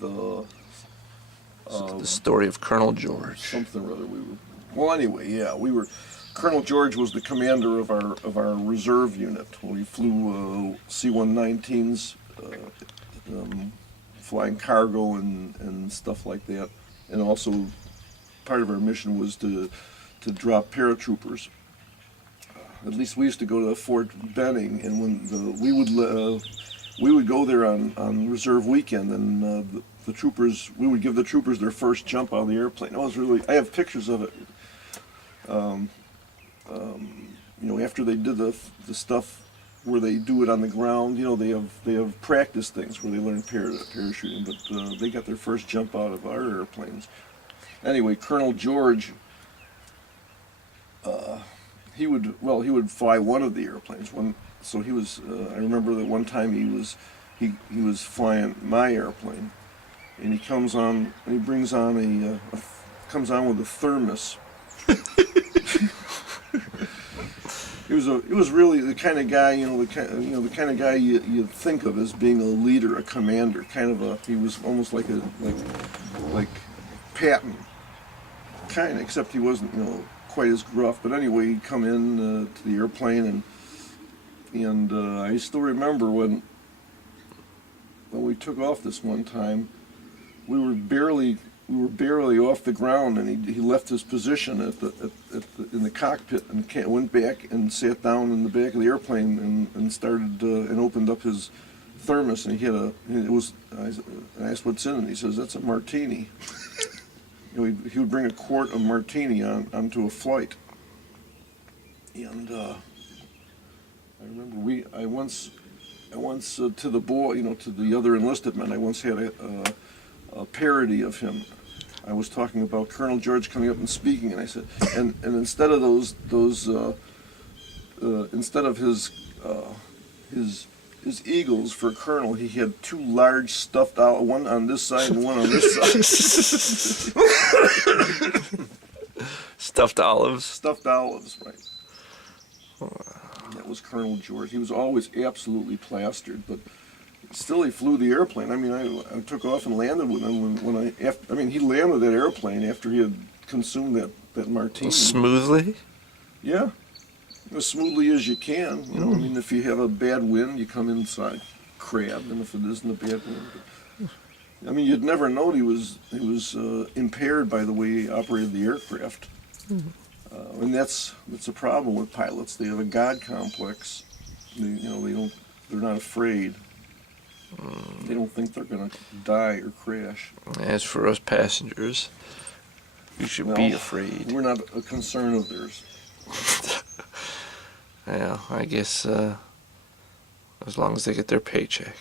the The story of Colonel George. something or other. Well, anyway, yeah, Colonel George was the commander of our reserve unit. We flew C-119s, flying cargo and stuff like that. And also, part of our mission was to drop paratroopers. At least we used to go to Fort Benning, and when we would go there on reserve weekend, and the troopers, we would give the troopers their first jump out of the airplane. It was really, I have pictures of it. After they did the stuff where they do it on the ground, they have practice things where they learn parachuting, but they got their first jump out of our airplanes. Anyway, Colonel George, he would fly one of the airplanes. So he was. I remember that one time he was flying my airplane, and he comes on and he brings on comes on with a thermos. He was really the kind of guy, the kind of guy you think of as being a leader, a commander, he was almost like Patton, kind of, except he wasn't, quite as gruff. But anyway, he'd come in to the airplane, and I still remember when we took off this one time, we were barely off the ground, and he left his position in the cockpit and went back and sat down in the back of the airplane and started and opened up his thermos, and I asked what's in it, and he says, "That's a martini." He would bring a quart of martini onto a flight, and I remember I once to the other enlisted men, I once had a parody of him. I was talking about Colonel George coming up and speaking, and I said, and instead of instead of his eagles for colonel, he had two large stuffed owls, one on this side and one on this side. Stuffed olives. Stuffed olives, right. That was Colonel George. He was always absolutely plastered, but still he flew the airplane. I mean, I took off and landed with him he landed that airplane after he had consumed that martini. Smoothly? Yeah, as smoothly as you can. I mean, if you have a bad wind, you come inside crabbed, and if it isn't a bad wind. I mean, you'd never know he was impaired by the way he operated the aircraft. And that's a problem with pilots. They have a God complex. They're not afraid. They don't think they're going to die or crash. As for us passengers, we should be afraid. We're not a concern of theirs. Yeah, I guess as long as they get their paycheck.